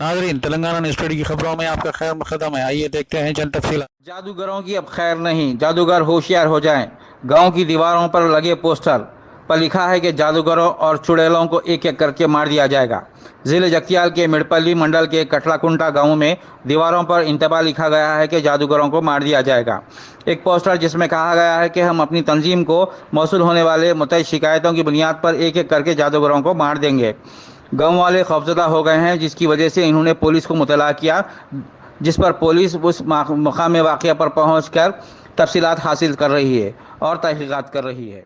नाजरीन, तेलंगाना न्यूज़ की खबरों में आपका खैर मकदम है। आइए देखते हैं चंद तफसीलात। जादूगरों की अब खैर नहीं, जादूगर होशियार हो जाएं। गांव की दीवारों पर लगे पोस्टर पर लिखा है कि जादूगरों और चुड़ैलों को एक एक करके मार दिया जाएगा। जिले जगतियाल के मिड़पल्ली मंडल के कटलाकुंटा गांव में दीवारों पर इंतबा लिखा गया है कि जादूगरों को मार दिया जाएगा। एक पोस्टर जिसमें कहा गया है कि हम अपनी तंजीम को मौसूल होने वाले मुतअद्दिद शिकायतों की बुनियाद पर एक एक करके जादूगरों को मार देंगे। गांव वाले खौफजदा हो गए हैं, जिसकी वजह से इन्होंने पुलिस को मुतला किया, जिस पर पुलिस उस मकाम वाक़या पर पहुंचकर तफसीलात हासिल कर रही है और तहकीकात कर रही है।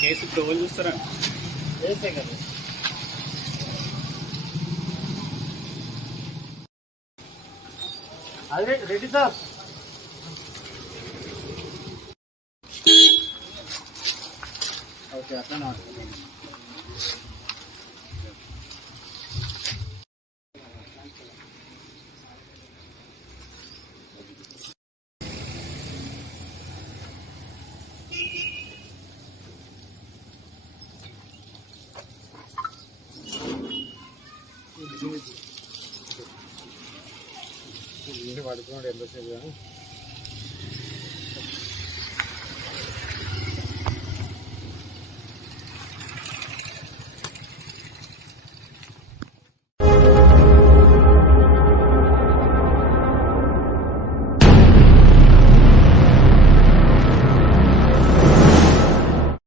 కేసు ఇప్పుడు ఎవరు చూస్తారా? అదే రెడ్డి సార్ ఓకే అట్లా పడుకున్నాడు ఎంతసేపు